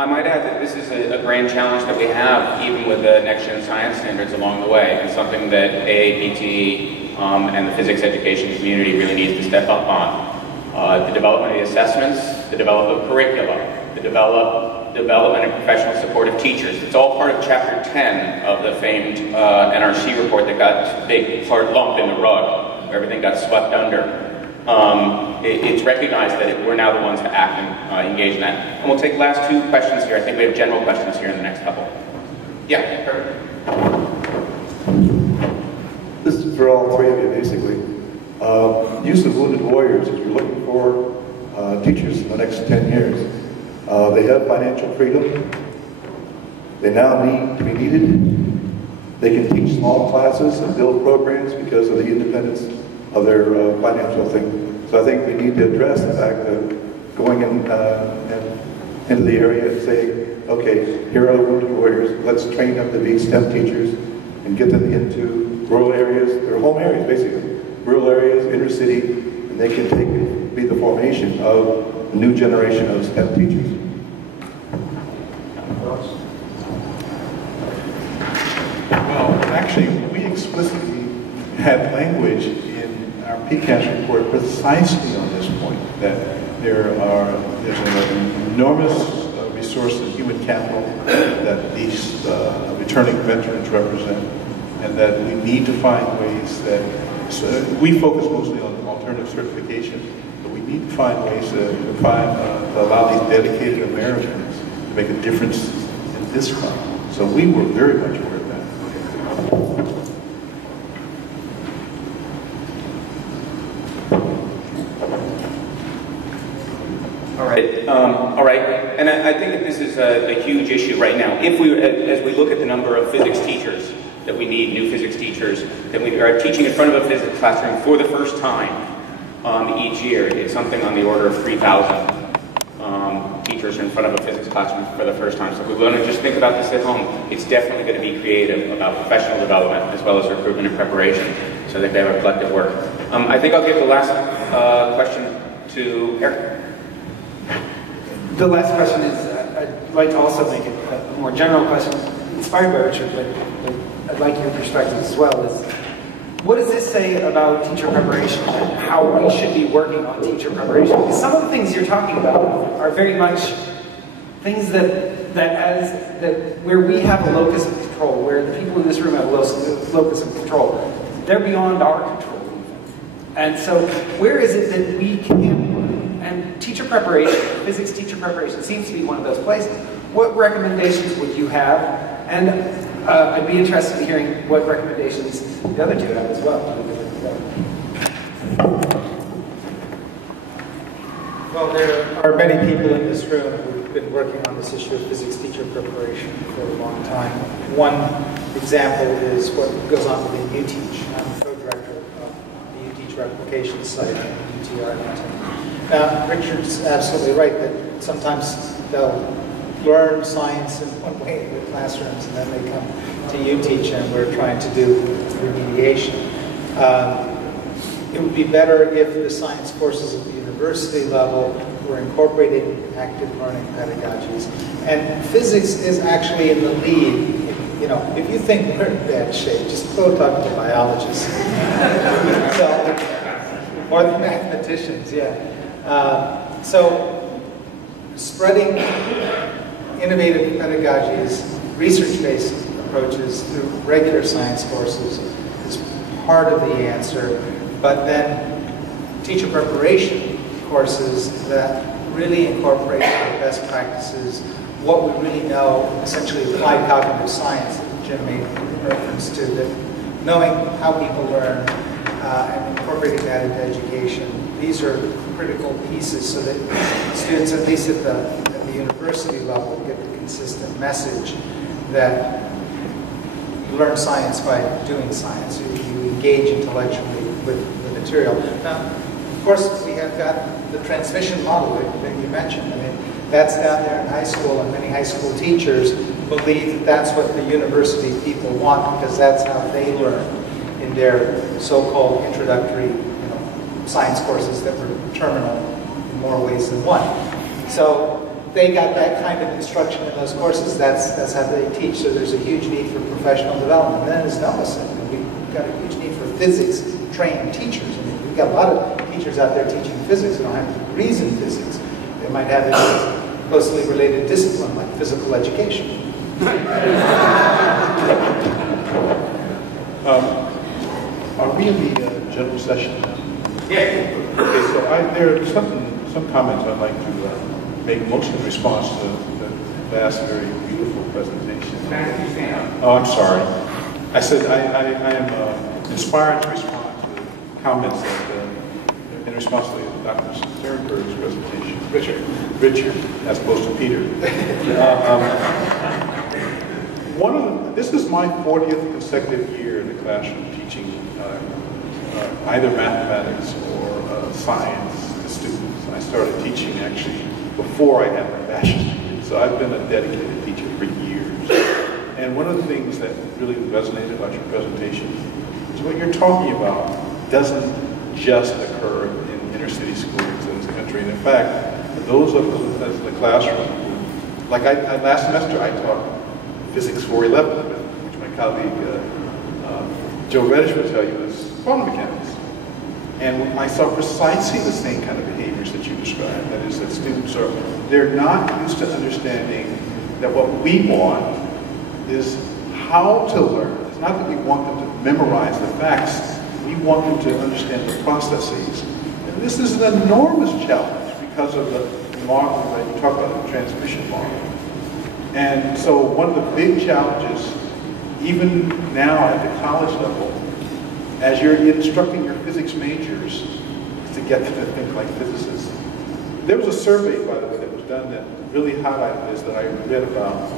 I might add that this is a grand challenge that we have, even with the next-gen science standards along the way, and something that AAPT and the physics education community really needs to step up on. The development of the assessments, the development of curricula, the development and professional support of teachers. It's all part of Chapter 10 of the famed NRC report that got a big part lumped in the rug, where everything got swept under. It's recognized that we're now the ones to act and engage in that. And we'll take the last two questions here. I think we have general questions here in the next couple. Yeah, perfect. This is for all three of you, basically. Use of wounded warriors, as we're looking for teachers in the next 10 years. They have financial freedom. They now need to be needed. They can teach small classes and build programs because of the independence of their financial thing. So I think we need to address the fact that going in, into the area and saying, okay, here are the wounded warriors, let's train them to be STEM teachers and get them into rural areas, their home areas basically, rural areas, inner city, and they can be the formation of a new generation of STEM teachers. Well, actually, we explicitly had language our PCAST report precisely on this point, that there's an enormous resource of human capital that these returning veterans represent, and that we need to find ways that, we focus mostly on alternative certification, but we need to find ways to allow these dedicated Americans to make a difference in this front. So we were very much aware of that. All right, and I think that this is a huge issue right now. If we, as we look at the number of physics teachers that we need, new physics teachers, that we are teaching in front of a physics classroom for the first time each year, it's something on the order of 3,000 teachers in front of a physics classroom for the first time. So if we want to just think about this at home, it's definitely going to be creative about professional development as well as recruitment and preparation. So I think they have a collective work. I think I'll give the last question to Eric. The last question is, I'd like to also make it a more general question, inspired by Richard, but I'd like your perspective as well, is what does this say about teacher preparation and how we should be working on teacher preparation? Because some of the things you're talking about are very much things that where we have a locus of control, where the people in this room have a locus of control. They're beyond our control even. And so where is it that we can, and teacher preparation, physics teacher preparation seems to be one of those places. What recommendations would you have? And I'd be interested in hearing what recommendations the other two have as well. Well, there are many people in this room who've been working on this issue of physics teacher preparation for a long time. One example is what goes on within UTeach. I'm the co-director of the UTeach replication site at UT Arlington. Now, Richard's absolutely right that sometimes they'll learn science in one way in the classrooms, and then they come to UTeach and we're trying to do remediation. It would be better if the science courses at the university level were incorporating active learning pedagogies. And physics is actually in the lead. You know, if you think we're in bad shape, just go talk to biologists. Or the mathematicians, yeah. So spreading innovative pedagogies, research-based approaches through regular science courses is part of the answer, but then teacher preparation courses that really incorporate the best practices, what we really know, essentially applied cognitive science that Jim made reference to, that knowing how people learn and incorporating that into education. These are critical pieces so that students, at least at the university level, get the consistent message that you learn science by doing science. You engage intellectually with the material. Now, of course, we have got the transmission model that you mentioned. I mean, that's down there in high school, and many high school teachers believe that that's what the university people want because that's how they learn in their so-called introductory science courses that were terminal in more ways than one. So they got that kind of instruction in those courses. That's how they teach. So there's a huge need for professional development. And then as Noah said, we've got a huge need for physics-trained teachers. I mean, we've got a lot of teachers out there teaching physics who don't have degrees in physics. They might have a closely related discipline like physical education. Are we in the general session now? Yeah. Okay, so there are some comments I'd like to make, mostly in response to the last very beautiful presentation. Oh, I'm sorry. I said I am inspired to respond to the comments that in response to Dr. Sternberg's presentation. Richard, as opposed to Peter. This is my 40th consecutive year in the classroom teaching either mathematics or science to students. I started teaching actually before I had my bachelor's degree, so I've been a dedicated teacher for years. And one of the things that really resonated about your presentation is what you're talking about doesn't just occur in inner city schools in this country. And in fact, for those of us in the classroom, like last semester I taught Physics 411, which my colleague Joe Reddish will tell you is quantum mechanics. And I saw precisely the same kind of behaviors that you described. That is that students they're not used to understanding that what we want is how to learn. It's not that we want them to memorize the facts. We want them to understand the processes. And this is an enormous challenge because of the model that you talk about, the transmission model. And so one of the big challenges, even now at the college level, as you're instructing your physics majors, is to get them to think like physicists. There was a survey, by the way, that was done that really highlighted this that I read about.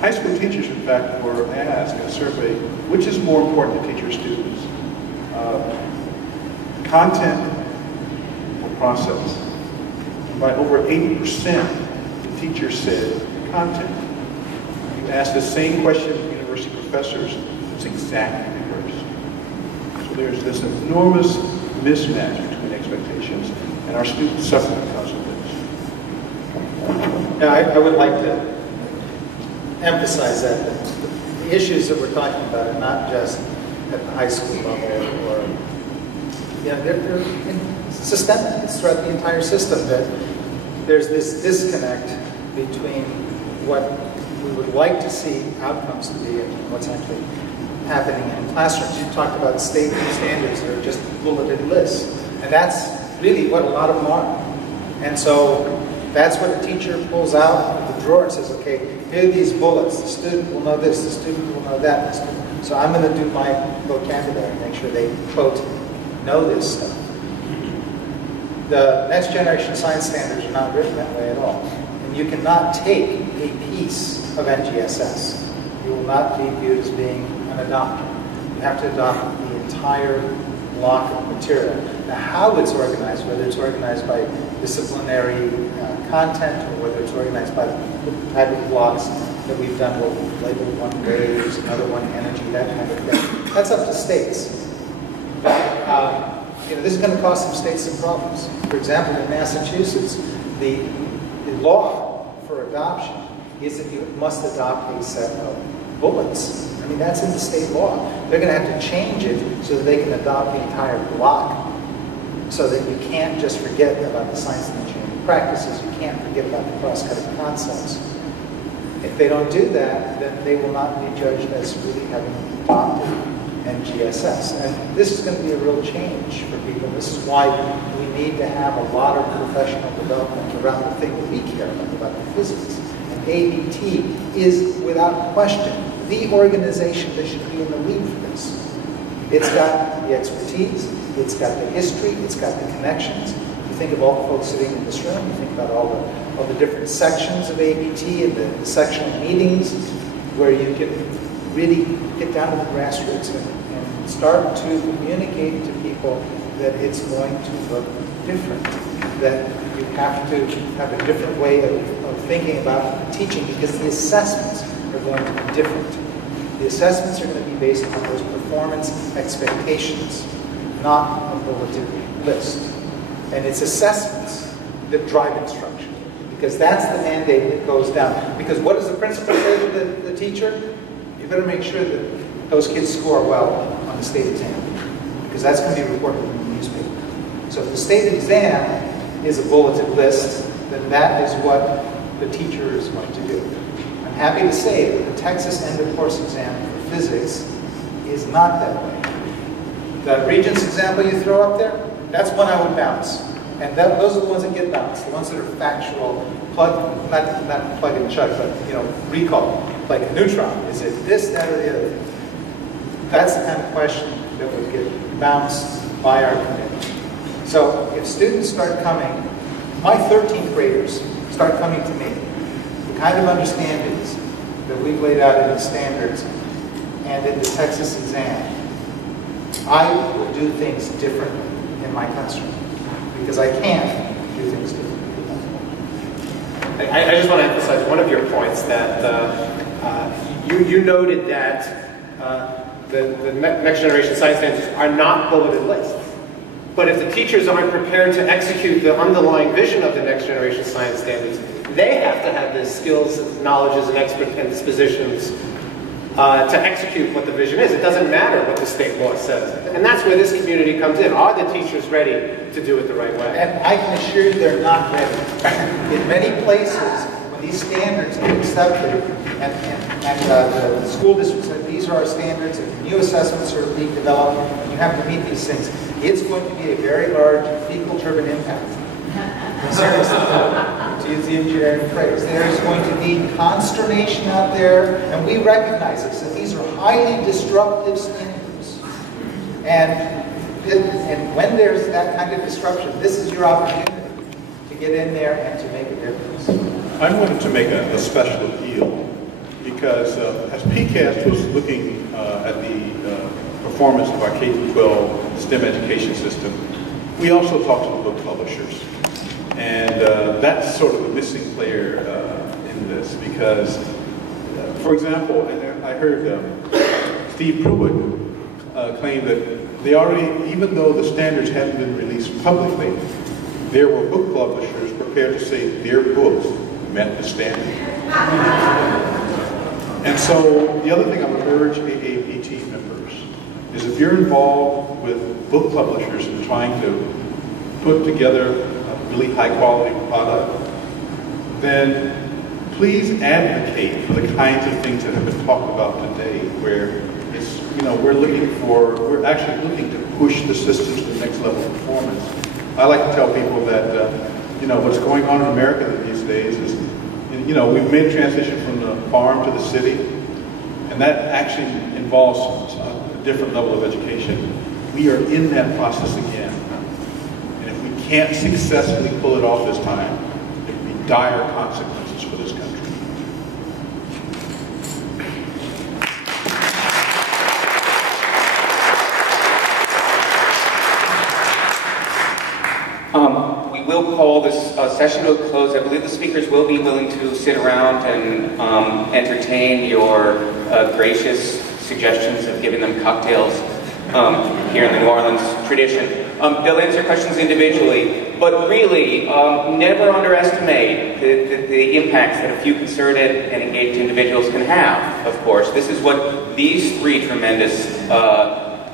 High school teachers, in fact, were asked in a survey, which is more important to teach your students? Content or process? And by over 80%, the teachers said content. You ask the same question to university professors, it's exactly reversed. So there's this enormous mismatch between expectations, and our students suffer because of this. Yeah, I would like to emphasize that the issues that we're talking about are not just at the high school level or, they're systemic. It's throughout the entire system that there's this disconnect between what we would like to see outcomes to be and what's actually happening in classrooms. You talked about state standards that are just bulleted lists, and that's really what a lot of them are. And so that's what a teacher pulls out of the drawer and says, okay, here are these bullets. The student will know this, the student will know that. So I'm going to do my vocabulary and make sure they, quote, know this stuff. The next generation science standards are not written that way at all. And you cannot take a piece of NGSS. You will not be viewed as being an adopter. You have to adopt the entire block of material. Now, how it's organized, whether it's organized by disciplinary content or whether it's organized by the type of blocks that we've done, what we've labeled one waves, another one energy, that kind of thing. That's up to states. But this is going to cause some states some problems. For example, in Massachusetts, the law for adoption is that you must adopt a set of bullets. I mean, that's in the state law. They're going to have to change it so that they can adopt the entire block, so that you can't just forget about the science and engineering practices. You can't forget about the cross-cutting concepts. If they don't do that, then they will not be judged as really having adopted NGSS. And this is going to be a real change for people. This is why we need to have a lot of professional development around the thing that we care about the physics. And AAPT is, without question, the organization that should be in the lead for this. It's got the expertise, it's got the history, it's got the connections. You think of all the folks sitting in this room, you think about all the different sections of AAPT and the sectional meetings where you can really get down to the grassroots and start to communicate to people that it's going to look different, that you have to have a different way of thinking about teaching because the assessments are going to be different. The assessments are going to be based on those performance expectations, not a bulleted list. And it's assessments that drive instruction. because that's the mandate that goes down. Because what does the principal say to the teacher? You better make sure that those kids score well on the state exam, because that's going to be reported in the newspaper. So if the state exam is a bulleted list, then that is what the teacher is going to do. I'm happy to say that the Texas end of course exam for physics is not that way. The Regents example you throw up there, that's one I would bounce. And those are the ones that get bounced, the ones that are factual, not plug and chug, but recall, like a neutron. Is it this, that, or the other? That's the kind of question that would get bounced by our committee. So if students start coming, my 13th graders start coming to me, the kind of understandings that we've laid out in the standards and in the Texas exam, I will do things differently in my classroom, because I can't do things differently. I just want to emphasize one of your points, that you noted that the next generation science standards are not bulleted lists. But if the teachers aren't prepared to execute the underlying vision of the next generation science standards, they have to have the skills, knowledges, and dispositions to execute what the vision is. It doesn't matter what the state law says. And that's where this community comes in. Are the teachers ready to do it the right way? And I can assure you they're not ready. In many places, when these standards get accepted, and the school districts say, these are our standards, and new assessments are being developed, and you have to meet these things, it's going to be a very large fecal turban impact. Seriously, to use the engineering phrase. There's going to be consternation out there, and we recognize this, that these are highly disruptive standards. And when there's that kind of disruption, this is your opportunity to get in there and to make a difference. I wanted to make a special appeal, because as PCAST was looking at the performance of our K-12 STEM education system, we also talked to the book publishers. And that's sort of the missing player in this, because, for example, I heard Steve Pruitt claim that they already, even though the standards hadn't been released publicly, there were book publishers prepared to say their books met the standard. And so the other thing I would urge AAPT members is, if you're involved with book publishers and trying to put together really high quality product, then please advocate for the kinds of things that have been talked about today, where it's, we're actually looking to push the system to the next level of performance. I like to tell people that, what's going on in America these days is, we've made a transition from the farm to the city, and that actually involves a different level of education. We are in that process again. Can't successfully pull it off this time, it would be dire consequences for this country. We will call this session to a close. I believe the speakers will be willing to sit around and entertain your gracious suggestions of giving them cocktails here in the New Orleans tradition. They'll answer questions individually, but really, never underestimate the impacts that a few concerted and engaged individuals can have, of course. This is what these three tremendous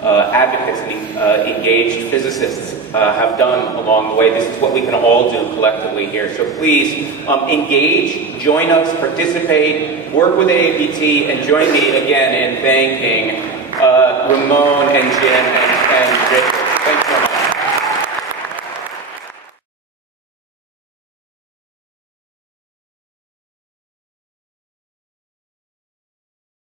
advocates and engaged physicists have done along the way. This is what we can all do collectively here. So please engage, join us, participate, work with AAPT, and join me again in thanking Ramon and Jim and Rick.